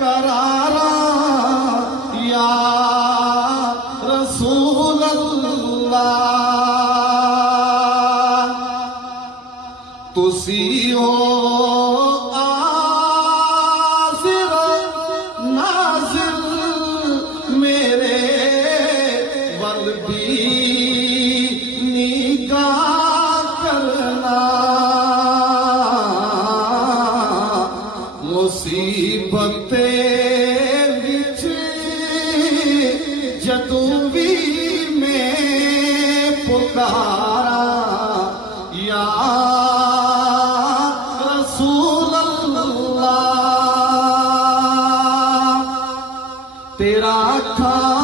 قرارا یا رسول اللہ تسی ہو آذر نازل میرے ول بھی نگاہ کرنا مصیبت وچ جدوں بھی میں پکارا یا رسول اللہ تیرا کھا